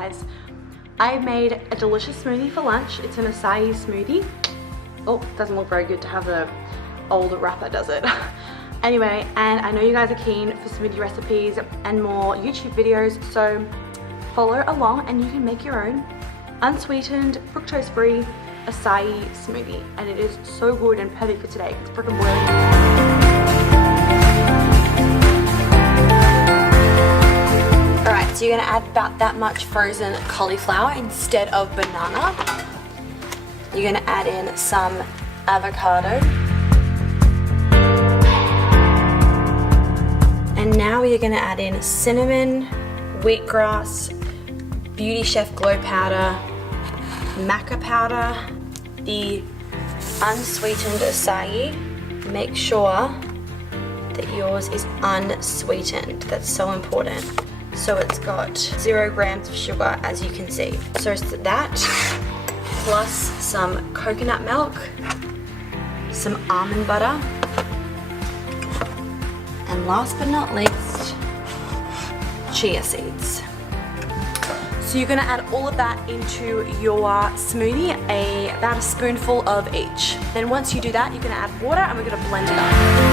guys, I made a delicious smoothie for lunch. It's an acai smoothie. Oh, doesn't look very good to have the old wrapper, does it? Anyway, and I know you guys are keen for smoothie recipes and more YouTube videos, so follow along and you can make your own unsweetened, fructose-free acai smoothie. And it is so good and perfect for today. It's freaking boiling. Alright, so you're gonna add about that much frozen cauliflower instead of banana. You're gonna add in some avocado. And now you're gonna add in cinnamon, wheatgrass, Beauty Chef Glow powder, maca powder, the unsweetened acai. Make sure that yours is unsweetened. That's so important. So it's got 0 grams of sugar, as you can see. So it's that, plus some coconut milk, some almond butter, and last but not least, chia seeds. So you're gonna add all of that into your smoothie, about a spoonful of each. Then once you do that, you're gonna add water and we're gonna blend it up.